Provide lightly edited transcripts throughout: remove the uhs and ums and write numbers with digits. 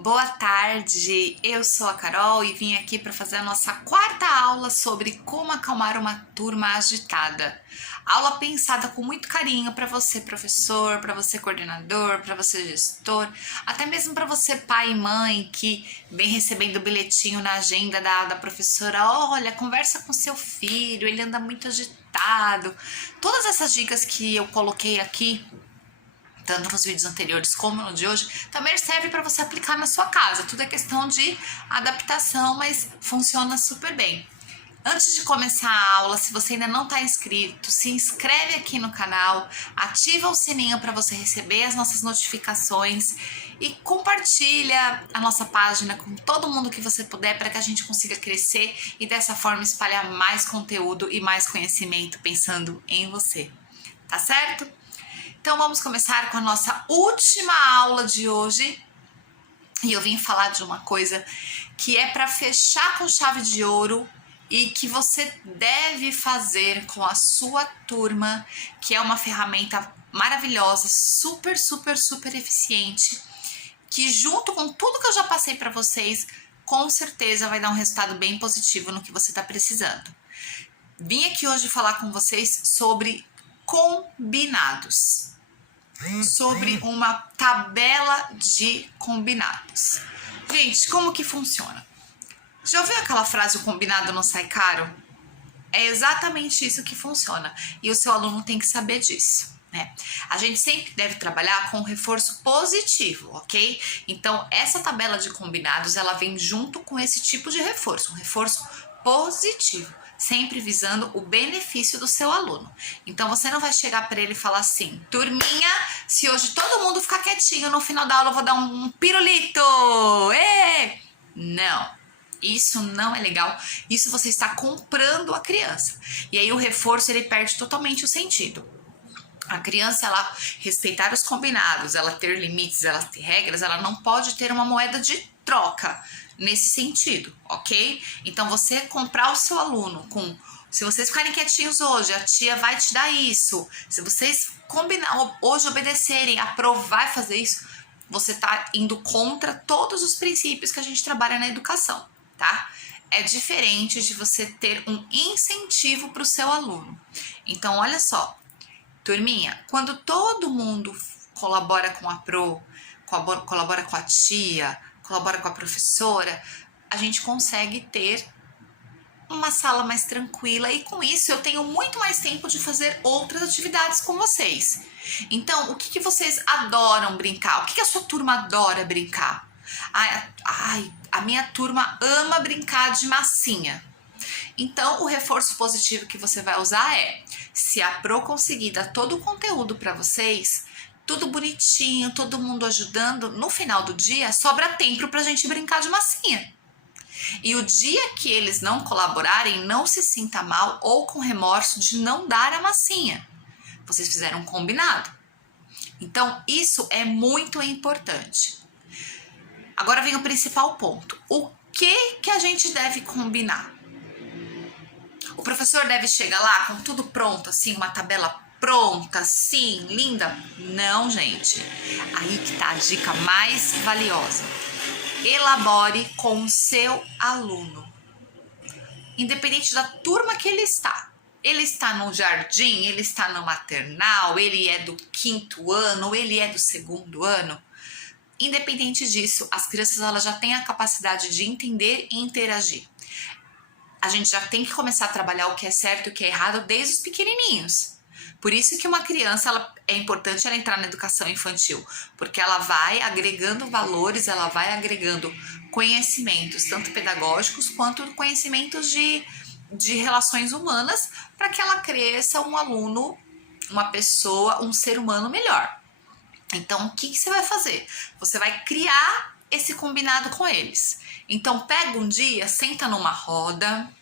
Boa tarde, eu sou a Carol e vim aqui para fazer a nossa quarta aula sobre como acalmar uma turma agitada. Aula pensada com muito carinho para você, professor, para você, coordenador, para você, gestor, até mesmo para você, pai e mãe, que vem recebendo o bilhetinho na agenda da professora. Olha, conversa com seu filho, ele anda muito agitado. Todas essas dicas que eu coloquei aqui, tanto nos vídeos anteriores como no de hoje, também serve para você aplicar na sua casa. Tudo é questão de adaptação, mas funciona super bem. Antes de começar a aula, se você ainda não está inscrito, se inscreve aqui no canal, ativa o sininho para você receber as nossas notificações e compartilha a nossa página com todo mundo que você puder para que a gente consiga crescer e dessa forma espalhar mais conteúdo e mais conhecimento pensando em você. Tá certo? Então vamos começar com a nossa última aula de hoje e eu vim falar de uma coisa que é para fechar com chave de ouro e que você deve fazer com a sua turma, que é uma ferramenta maravilhosa, super eficiente, que junto com tudo que eu já passei para vocês, com certeza vai dar um resultado bem positivo no que você está precisando. Vim aqui hoje falar com vocês sobre combinados. Sobre uma tabela de combinados. Gente, como que funciona? Já ouviu aquela frase, o combinado não sai caro? É exatamente isso que funciona. E o seu aluno tem que saber disso, né? A gente sempre deve trabalhar com reforço positivo, ok? Então, essa tabela de combinados, ela vem junto com esse tipo de reforço, um reforço positivo, sempre visando o benefício do seu aluno. Então, você não vai chegar para ele e falar assim, turminha, se hoje todo mundo ficar quietinho, no final da aula eu vou dar um pirulito! Ê! Não, isso não é legal, isso você está comprando a criança. E aí o reforço, ele perde totalmente o sentido. A criança, ela respeitar os combinados, ela ter limites, ela ter regras, ela não pode ter uma moeda de troca nesse sentido, ok? Então, você comprar o seu aluno com... Se vocês ficarem quietinhos hoje, a tia vai te dar isso. Se vocês combinar, hoje obedecerem, aprovar e fazer isso, você tá indo contra todos os princípios que a gente trabalha na educação, tá? É diferente de você ter um incentivo para o seu aluno. Então, olha só, turminha, quando todo mundo colabora com a pro, colabora com a tia, colabora com a professora, a gente consegue ter uma sala mais tranquila e com isso eu tenho muito mais tempo de fazer outras atividades com vocês. Então, o que vocês adoram brincar? O que a sua turma adora brincar? A minha turma ama brincar de massinha. Então, o reforço positivo que você vai usar é, se a Pro conseguir dar todo o conteúdo para vocês, tudo bonitinho, todo mundo ajudando, no final do dia sobra tempo pra gente brincar de massinha. E o dia que eles não colaborarem, não se sinta mal ou com remorso de não dar a massinha. Vocês fizeram um combinado. Então, isso é muito importante. Agora vem o principal ponto. O que a gente deve combinar? O professor deve chegar lá com tudo pronto, assim, uma tabela pronta, assim, linda? Não, gente. Aí que tá a dica mais valiosa. Elabore com o seu aluno. Independente da turma que ele está. Ele está no jardim, ele está no maternal, ele é do 5º ano, ele é do 2º ano. Independente disso, as crianças elas já têm a capacidade de entender e interagir. A gente já tem que começar a trabalhar o que é certo e o que é errado desde os pequenininhos. Por isso que uma criança, é importante ela entrar na educação infantil, porque ela vai agregando valores, ela vai agregando conhecimentos, tanto pedagógicos quanto conhecimentos de relações humanas, para que ela cresça um aluno, uma pessoa, um ser humano melhor. Então, o que você vai fazer? Você vai criar esse combinado com eles. Então, pega um dia, senta numa roda,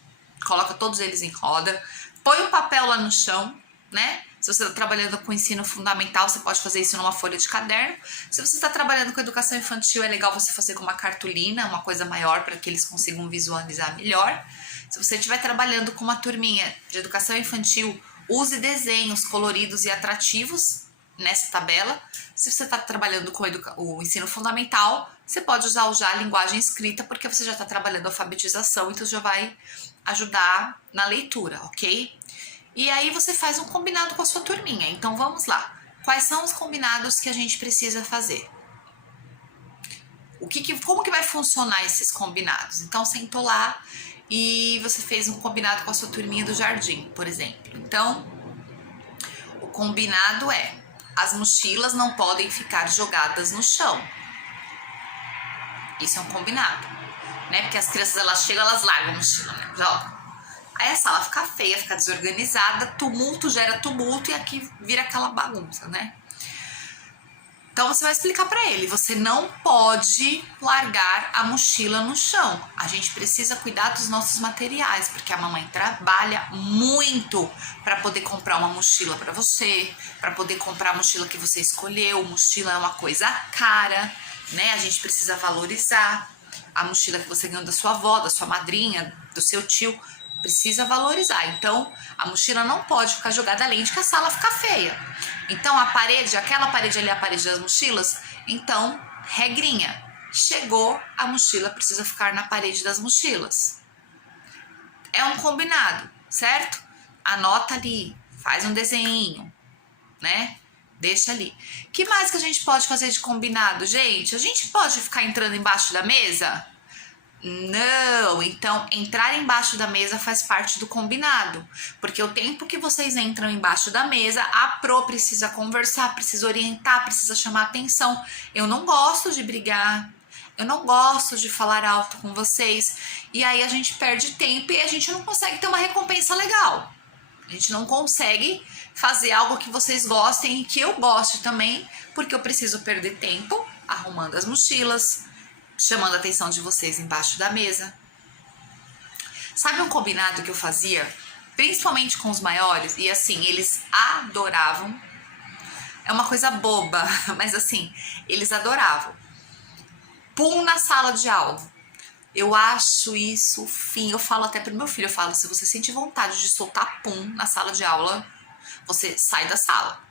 coloca todos eles em roda, põe o papel lá no chão, né? Se você está trabalhando com ensino fundamental, você pode fazer isso numa folha de caderno. Se você está trabalhando com educação infantil, é legal você fazer com uma cartolina, uma coisa maior para que eles consigam visualizar melhor. Se você estiver trabalhando com uma turminha de educação infantil, use desenhos coloridos e atrativos, nessa tabela. Se você está trabalhando com o ensino fundamental, você pode usar já a linguagem escrita, porque você já está trabalhando a alfabetização, então já vai ajudar na leitura, ok? E aí você faz um combinado com a sua turminha. Então vamos lá. Quais são os combinados que a gente precisa fazer? Como que vai funcionar esses combinados? Então sentou lá e você fez um combinado com a sua turminha do jardim, por exemplo. Então, o combinado é: as mochilas não podem ficar jogadas no chão. Isso é um combinado, né? Porque as crianças, elas chegam, elas largam a mochila, né? Jogam. Aí a sala fica feia, fica desorganizada, tumulto gera tumulto e aqui vira aquela bagunça, né? Então você vai explicar para ele, você não pode largar a mochila no chão. A gente precisa cuidar dos nossos materiais, porque a mamãe trabalha muito para poder comprar uma mochila para você, para poder comprar a mochila que você escolheu. Mochila é uma coisa cara, né? A gente precisa valorizar a mochila que você ganhou da sua avó, da sua madrinha, do seu tio. Precisa valorizar. Então, a mochila não pode ficar jogada além de que a sala fica feia. Então, a parede, aquela parede ali é a parede das mochilas. Então, regrinha. Chegou, a mochila precisa ficar na parede das mochilas. É um combinado, certo? Anota ali, faz um desenho, né? Deixa ali. Que mais que a gente pode fazer de combinado, gente? A gente pode ficar entrando embaixo da mesa? Não, então entrar embaixo da mesa faz parte do combinado, porque o tempo que vocês entram embaixo da mesa, a pro precisa conversar, precisa orientar, precisa chamar atenção. Eu não gosto de brigar, eu não gosto de falar alto com vocês, e aí a gente perde tempo e a gente não consegue ter uma recompensa legal. A gente não consegue fazer algo que vocês gostem e que eu goste também, porque eu preciso perder tempo arrumando as mochilas, chamando a atenção de vocês embaixo da mesa. Sabe um combinado que eu fazia, principalmente com os maiores, e assim, eles adoravam. É uma coisa boba, mas assim, eles adoravam. Pum na sala de aula. Eu acho isso o fim. Eu falo até pro meu filho, eu falo, se você sentir vontade de soltar pum na sala de aula, você sai da sala.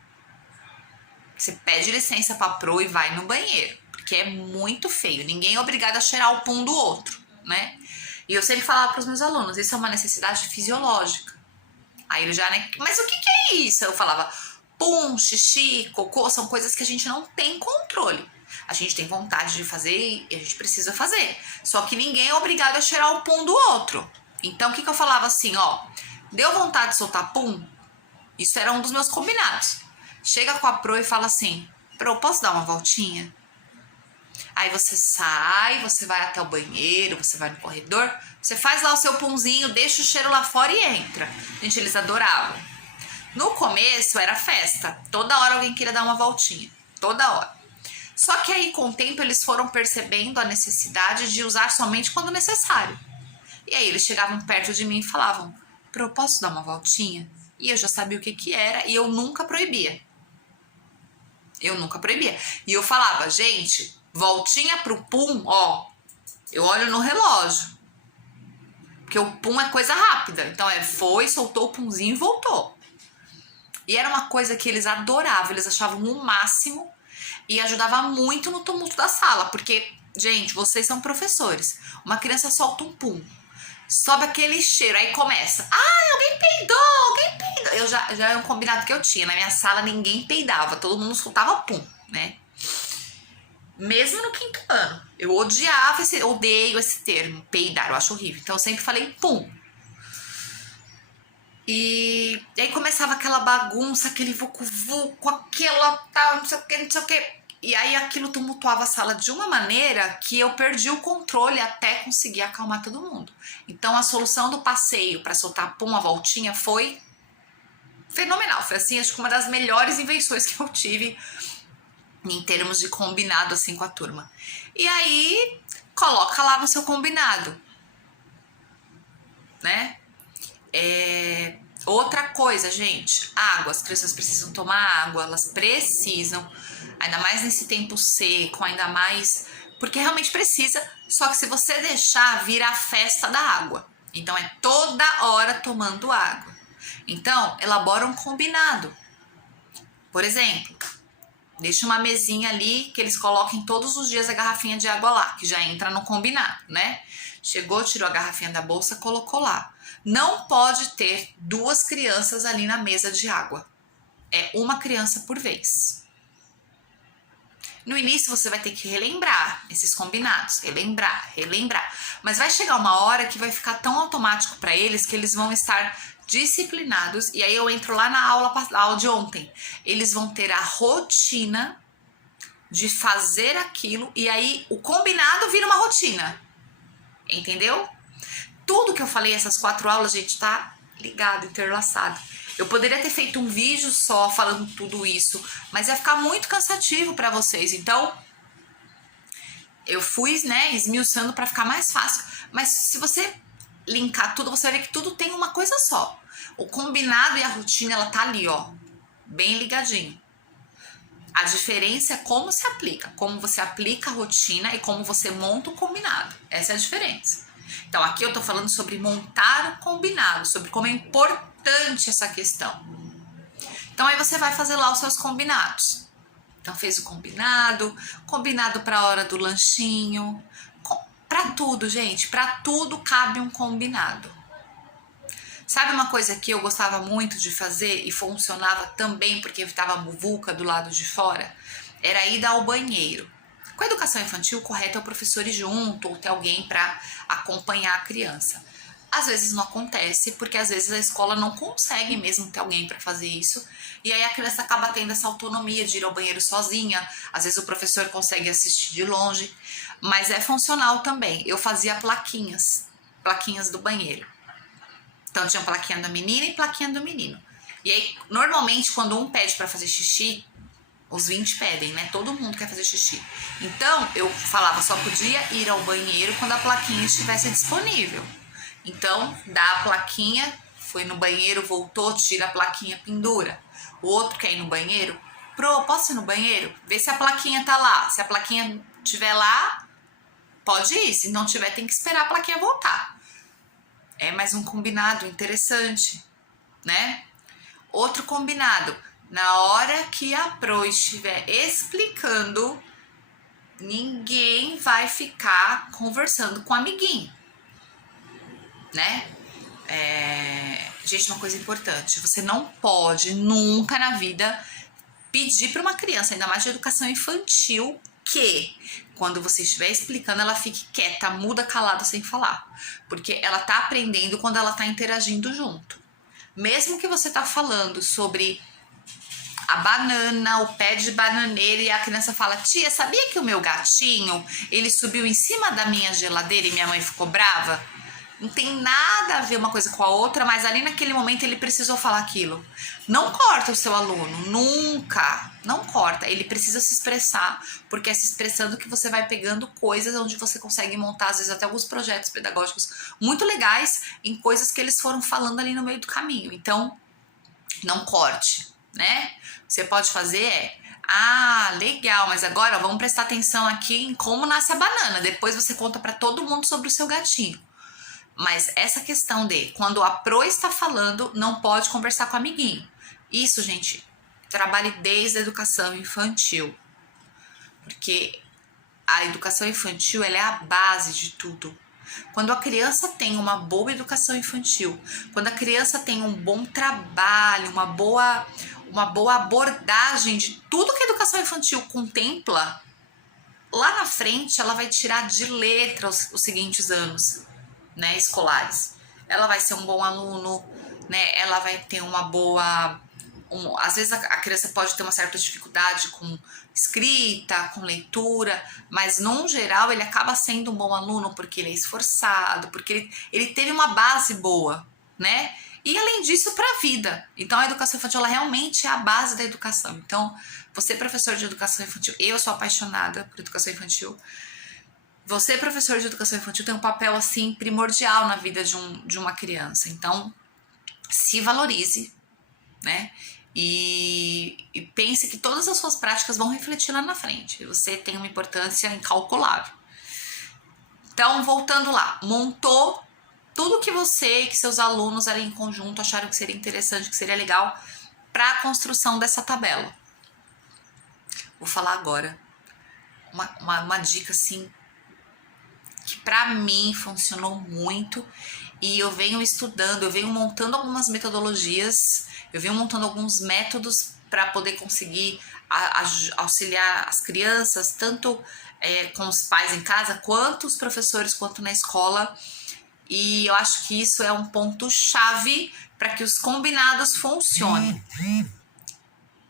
Você pede licença pra pro e vai no banheiro. Que é muito feio, ninguém é obrigado a cheirar o pum do outro, né? E eu sempre falava para os meus alunos, isso é uma necessidade fisiológica. Aí ele já, né? Mas o que é isso? Eu falava, pum, xixi, cocô, são coisas que a gente não tem controle. A gente tem vontade de fazer e a gente precisa fazer. Só que ninguém é obrigado a cheirar o pum do outro. Então, o que eu falava assim, ó, deu vontade de soltar pum? Isso era um dos meus combinados. Chega com a pro e fala assim, pro, posso dar uma voltinha? Aí você sai, você vai até o banheiro, você vai no corredor, você faz lá o seu punzinho, deixa o cheiro lá fora e entra. Gente, eles adoravam. No começo era festa, toda hora alguém queria dar uma voltinha, toda hora. Só que aí com o tempo eles foram percebendo a necessidade de usar somente quando necessário. E aí eles chegavam perto de mim e falavam, Pro, posso dar uma voltinha? E eu já sabia o que era e eu nunca proibia. Eu nunca proibia. E eu falava, gente, voltinha pro pum, ó, eu olho no relógio. Porque o pum é coisa rápida. Então foi, soltou o pumzinho e voltou. E era uma coisa que eles adoravam, eles achavam o máximo e ajudava muito no tumulto da sala. Porque, gente, vocês são professores. Uma criança solta um pum, sobe aquele cheiro, aí começa. Ai, alguém peidou. Já é um combinado que eu tinha. Na minha sala ninguém peidava, todo mundo soltava pum, né? Mesmo no quinto ano. Eu odeio esse termo, peidar, eu acho horrível. Então eu sempre falei pum. E aí começava aquela bagunça, aquele vucu-vucu, aquela tal, não sei o que. E aí aquilo tumultuava a sala de uma maneira que eu perdi o controle até conseguir acalmar todo mundo. Então a solução do passeio para soltar pum, a voltinha, foi fenomenal. Foi assim, acho que uma das melhores invenções que eu tive em termos de combinado assim com a turma. E aí, coloca lá no seu combinado, né? Outra coisa, gente, água. As crianças precisam tomar água, elas precisam, ainda mais nesse tempo seco, ainda mais, porque realmente precisa, só que se você deixar, vira a festa da água. Então, é toda hora tomando água. Então, elabora um combinado. Por exemplo, Deixa uma mesinha ali que eles coloquem todos os dias a garrafinha de água lá, que já entra no combinado, né? Chegou, tirou a garrafinha da bolsa, colocou lá. Não pode ter 2 crianças ali na mesa de água. É uma criança por vez. No início você vai ter que relembrar esses combinados, relembrar. Mas vai chegar uma hora que vai ficar tão automático para eles que eles vão estar disciplinados. E aí eu entro lá na aula de ontem. Eles vão ter a rotina de fazer aquilo e aí o combinado vira uma rotina. Entendeu? Tudo que eu falei, essas 4 aulas, gente, tá ligado, interlaçado. Eu poderia ter feito um vídeo só falando tudo isso, mas ia ficar muito cansativo para vocês. Então, eu fui, né, esmiuçando para ficar mais fácil. Mas se você linkar tudo, você vai ver que tudo tem uma coisa só. O combinado e a rotina, ela tá ali, ó, bem ligadinho. A diferença é como se aplica, como você aplica a rotina e como você monta o combinado. Essa é a diferença. Então, aqui eu tô falando sobre montar o combinado, sobre como é importante essa questão. Então, aí você vai fazer lá os seus combinados. Então, fez o combinado para a hora do lanchinho. Para tudo, gente, para tudo cabe um combinado. Sabe uma coisa que eu gostava muito de fazer e funcionava também porque evitava a muvuca do lado de fora? Era a ida ao banheiro. Com a educação infantil, o correto é o professor ir junto ou ter alguém para acompanhar a criança. Às vezes não acontece, porque às vezes a escola não consegue mesmo ter alguém para fazer isso, e aí a criança acaba tendo essa autonomia de ir ao banheiro sozinha. Às vezes o professor consegue assistir de longe, mas é funcional também. Eu fazia plaquinhas do banheiro. Então tinha plaquinha da menina e plaquinha do menino. E aí, normalmente, quando um pede para fazer xixi, os 20 pedem, né? Todo mundo quer fazer xixi. Então, eu falava, só podia ir ao banheiro quando a plaquinha estivesse disponível. Então, dá a plaquinha, foi no banheiro, voltou, tira a plaquinha, pendura. O outro quer ir no banheiro, posso ir no banheiro? Vê se a plaquinha tá lá. Se a plaquinha estiver lá, pode ir. Se não tiver, tem que esperar a plaquinha voltar. É mais um combinado interessante, né? Outro combinado. Na hora que a pro estiver explicando, ninguém vai ficar conversando com o amiguinho, né? Gente, uma coisa importante. Você não pode nunca na vida pedir para uma criança, ainda mais de educação infantil, que quando você estiver explicando, ela fique quieta, muda, calada, sem falar. Porque ela tá aprendendo quando ela tá interagindo junto. Mesmo que você tá falando sobre a banana, o pé de bananeira, e a criança fala, tia, sabia que o meu gatinho, ele subiu em cima da minha geladeira e minha mãe ficou brava? Não tem nada a ver uma coisa com a outra, mas ali naquele momento ele precisou falar aquilo. Não corta o seu aluno, nunca, não corta. Ele precisa se expressar, porque é se expressando que você vai pegando coisas onde você consegue montar, às vezes até alguns projetos pedagógicos muito legais em coisas que eles foram falando ali no meio do caminho. Então, não corte, né? Você pode fazer legal, mas agora vamos prestar atenção aqui em como nasce a banana. Depois você conta para todo mundo sobre o seu gatinho. Mas essa questão de quando a pro está falando, não pode conversar com o amiguinho. Isso, gente, trabalhe desde a educação infantil. Porque a educação infantil, ela é a base de tudo. Quando a criança tem uma boa educação infantil, quando a criança tem um bom trabalho, uma boa abordagem de tudo que a educação infantil contempla, lá na frente ela vai tirar de letra os seguintes anos, né, escolares. Ela vai ser um bom aluno, né? Ela vai ter uma boa... às vezes a criança pode ter uma certa dificuldade com escrita, com leitura, mas no geral ele acaba sendo um bom aluno porque ele é esforçado, porque ele teve uma base boa, né? E além disso, para a vida. Então a educação infantil, ela realmente é a base da educação. Então, você professor de educação infantil, eu sou apaixonada por educação infantil. Você, professor de educação infantil, tem um papel, assim, primordial na vida de uma criança. Então, se valorize, né? E pense que todas as suas práticas vão refletir lá na frente. Você tem uma importância incalculável. Então, voltando lá. Montou tudo que você e que seus alunos ali em conjunto acharam que seria interessante, que seria legal para a construção dessa tabela. Vou falar agora uma dica assim que pra mim funcionou muito e eu venho estudando, eu venho montando algumas metodologias, eu venho montando alguns métodos para poder conseguir auxiliar as crianças, tanto com os pais em casa, quanto os professores, quanto na escola. E eu acho que isso é um ponto chave para que os combinados funcionem.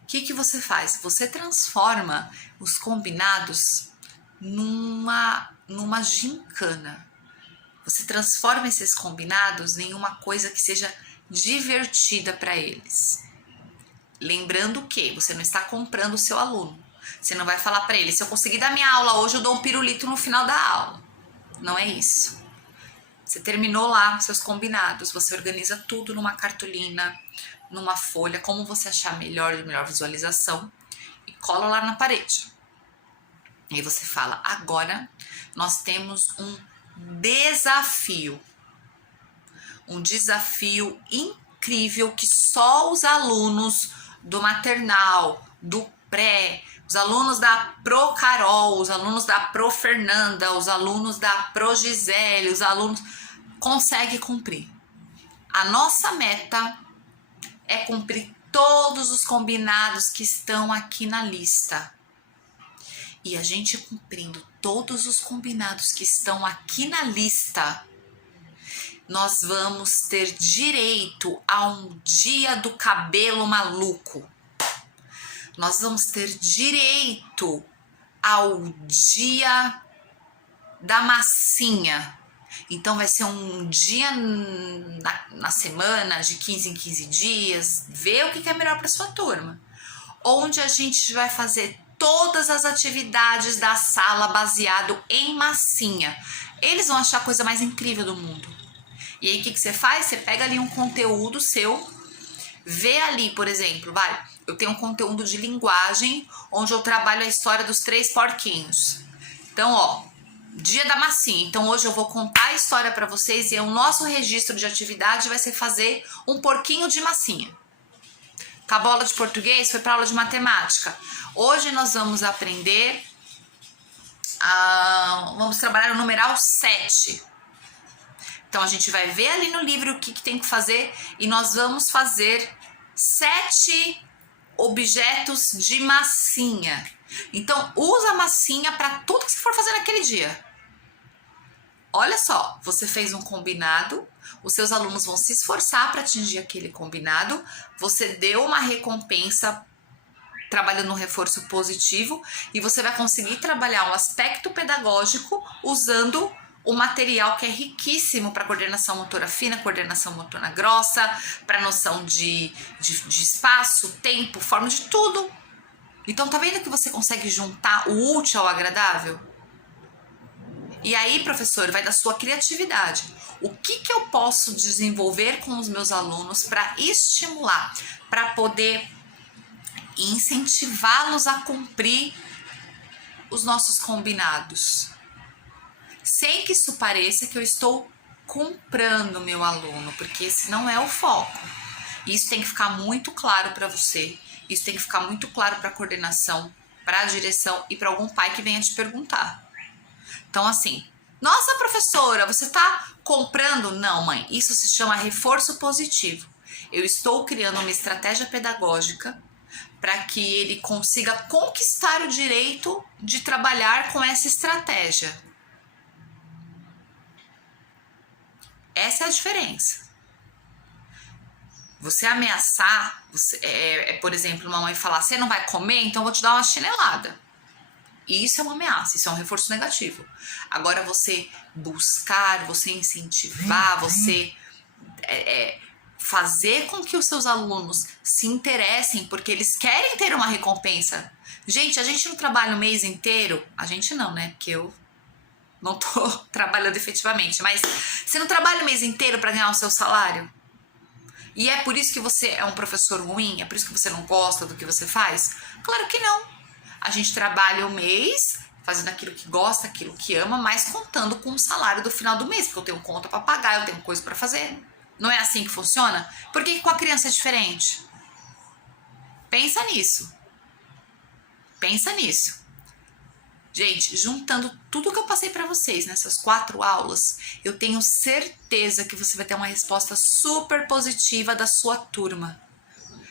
O que você faz? Você transforma os combinados numa gincana. Você transforma esses combinados em uma coisa que seja divertida para eles. Lembrando que você não está comprando o seu aluno. Você não vai falar para ele, se eu conseguir dar minha aula hoje, eu dou um pirulito no final da aula. Não é isso. Você terminou lá seus combinados, você organiza tudo numa cartolina, numa folha, como você achar melhor, de melhor visualização, e cola lá na parede. E aí você fala, agora nós temos um desafio incrível que só os alunos do maternal, do pré, os alunos da Pro Carol, os alunos da Pro Fernanda, os alunos da Pro Gisele, os alunos conseguem cumprir. A nossa meta é cumprir todos os combinados que estão aqui na lista. E a gente cumprindo todos os combinados que estão aqui na lista, nós vamos ter direito a um dia do cabelo maluco. Nós vamos ter direito ao dia da massinha. Então vai ser um dia na semana, de 15 em 15 dias, ver o que é melhor para sua turma. Onde a gente vai fazer todas as atividades da sala baseado em massinha. Eles vão achar a coisa mais incrível do mundo. E aí o que você faz? Você pega ali um conteúdo seu, vê ali, por exemplo, eu tenho um conteúdo de linguagem, onde eu trabalho a história dos 3 porquinhos. Então, dia da massinha. Então hoje eu vou contar a história para vocês e o nosso registro de atividade vai ser fazer um porquinho de massinha. Acabou a aula de português, foi para aula de matemática. Hoje nós vamos aprender, vamos trabalhar o numeral 7. Então a gente vai ver ali no livro o que tem que fazer e nós vamos fazer 7 objetos de massinha. Então usa a massinha para tudo que você for fazer naquele dia. Olha só, você fez um combinado, os seus alunos vão se esforçar para atingir aquele combinado, você deu uma recompensa trabalhando no reforço positivo e você vai conseguir trabalhar um aspecto pedagógico usando o material que é riquíssimo para coordenação motora fina, coordenação motora grossa, para noção de espaço, tempo, forma de tudo. Então tá vendo que você consegue juntar o útil ao agradável? E aí, professor, vai da sua criatividade. O que eu posso desenvolver com os meus alunos para estimular, para poder incentivá-los a cumprir os nossos combinados? Sem que isso pareça que eu estou comprando meu aluno, porque esse não é o foco. Isso tem que ficar muito claro para você, isso tem que ficar muito claro para a coordenação, para a direção e para algum pai que venha te perguntar. Então assim, nossa professora, você está comprando? Não, mãe, isso se chama reforço positivo. Eu estou criando uma estratégia pedagógica para que ele consiga conquistar o direito de trabalhar com essa estratégia. Essa é a diferença. Você ameaçar, por exemplo, uma mãe falar, você não vai comer, então eu vou te dar uma chinelada. Isso é uma ameaça, isso é um reforço negativo. Agora você buscar, você incentivar, você fazer com que os seus alunos se interessem, porque eles querem ter uma recompensa. Gente, a gente não trabalha o mês inteiro, a gente não, né? Porque eu não tô trabalhando efetivamente, mas você não trabalha o mês inteiro para ganhar o seu salário? E é por isso que você é um professor ruim? É por isso que você não gosta do que você faz? Claro que não. A gente trabalha o mês fazendo aquilo que gosta, aquilo que ama, mas contando com o salário do final do mês, porque eu tenho conta para pagar, eu tenho coisa para fazer. Não é assim que funciona? Por que com a criança é diferente? Pensa nisso. Pensa nisso. Gente, juntando tudo que eu passei para vocês nessas 4 aulas, eu tenho certeza que você vai ter uma resposta super positiva da sua turma.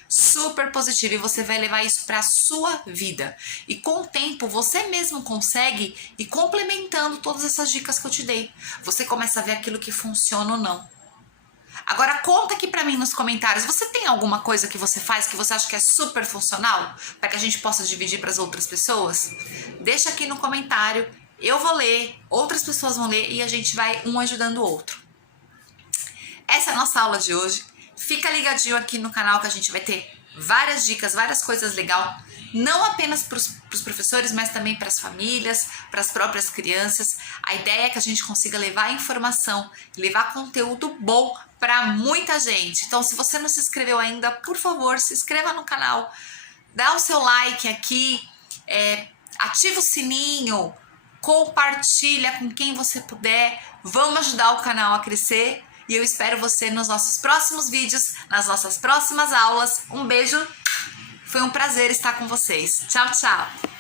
Super positiva, e você vai levar isso para a sua vida. E com o tempo, você mesmo consegue ir complementando todas essas dicas que eu te dei. Você começa a ver aquilo que funciona ou não. Agora conta aqui pra mim nos comentários, você tem alguma coisa que você faz que você acha que é super funcional? Para que a gente possa dividir para as outras pessoas? Deixa aqui no comentário, eu vou ler, outras pessoas vão ler e a gente vai um ajudando o outro. Essa é a nossa aula de hoje. Fica ligadinho aqui no canal que a gente vai ter várias dicas, várias coisas legais, não apenas para os professores, mas também para as famílias, para as próprias crianças. A ideia é que a gente consiga levar informação, levar conteúdo bom para muita gente. Então, se você não se inscreveu ainda, por favor, se inscreva no canal, dá o seu like aqui, ativa o sininho, compartilha com quem você puder. Vamos ajudar o canal a crescer. E eu espero você nos nossos próximos vídeos, nas nossas próximas aulas. Um beijo, foi um prazer estar com vocês. Tchau, tchau!